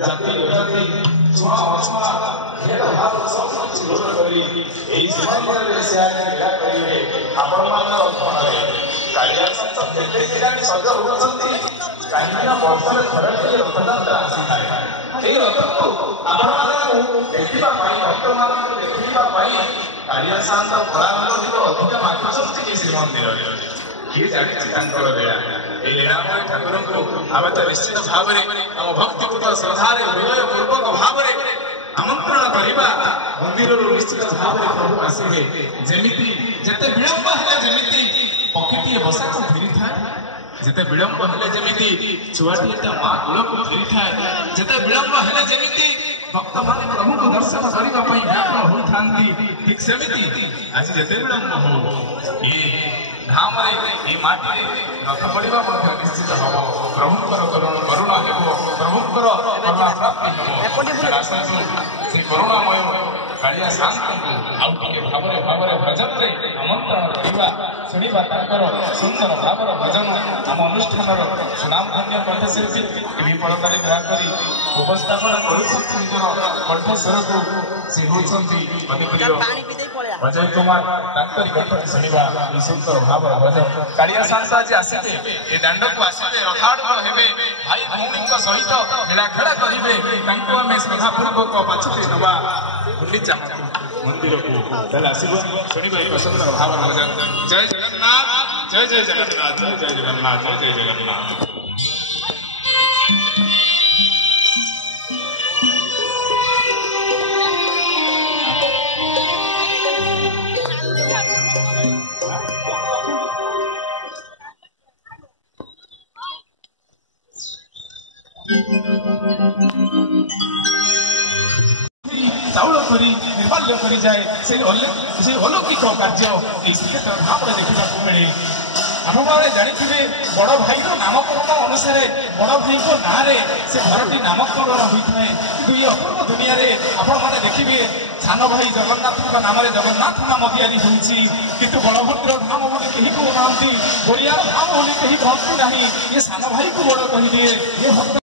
जाति जाति छुआ अछुआ भेदभाव सब किछि दूर करी एही श्रीमंदिर से क्रीड़ा करिवे आपण मानर अर्थणे कालिया संत केते किरानी सज होउछंती काहिना वर्षरे थरके रथयात्रा आसीଥାଏ एही रथको आपण मानू देखिबा पाई वर्तमान देखिबा पाई कालिया संत परांगणित अधिक माखुछंती कि श्रीमंदिर किए जाने तांकर लीला ए लीलामय ठाकुर को आम तो निश्चित भाव आम भक्तिपूत श्रद्धार हृदय पूर्वक भाव आमंत्रण करवा मंदिर निश्चित भाव प्रभु आसवे जमीती जिते विलंब है जमीती पक्षीटी बसा को फेरी था जिते विलंब है जमीती छुआटी माँ कूल को फेरी था जिते विलंब है जमीती भक्त मान प्रभु को दर्शन करने व्याकुल होता ठीक सेमती आज जिते विलंब हो धाम माटी रथ पड़ा निश्चित हम प्रभुंर करुणा हो प्रभुंर करुणा प्राप्ति से करुणामय कालिया शांत को आउटे भाव भजन में आमंत्रण करवा शुणा सुंदर भाव भजन आम अनुष्ठान सुनाम धन्य कंठशिल्पी टीवी पड़तार दयाकर उपस्थापन कर कंठस्वर को से होती अजय कुमार कंठ शुणा सुंदर भाव भजन कालिया शांत आज आसते ए दांड को आसते रथाड़ूढ़ हेबे भाई भौणी सहित मेला खेला करेंगे आम श्रद्धापूर्वक पाछुटे नवा गुंडीचा मंदिर को आसब शुणा सुंदर भाव भजन जय जगन्नाथ जय जय जगन्नाथ जय जय जगन्नाथ जय जय जगन्नाथ चाउल करी निर्माल्य करी जाए से अलौकिक कार्य श्रीक्षेत्र धाम देखा मिले आपने जानी बड़ भाई नामकरण अनुसार बड़ भाई ना से घरटी नामकरण होता है कि ये अपूर्व दुनिया आपने देखिए सान भाई जगन्नाथ नाम जगन्नाथ नाम तैयारी होती किंतु बलभद्र धाम बोली कहीं कहना बड़िया धाम बोली कहीं कहती ना ये सान भाई को बड़ कहे ये भक्त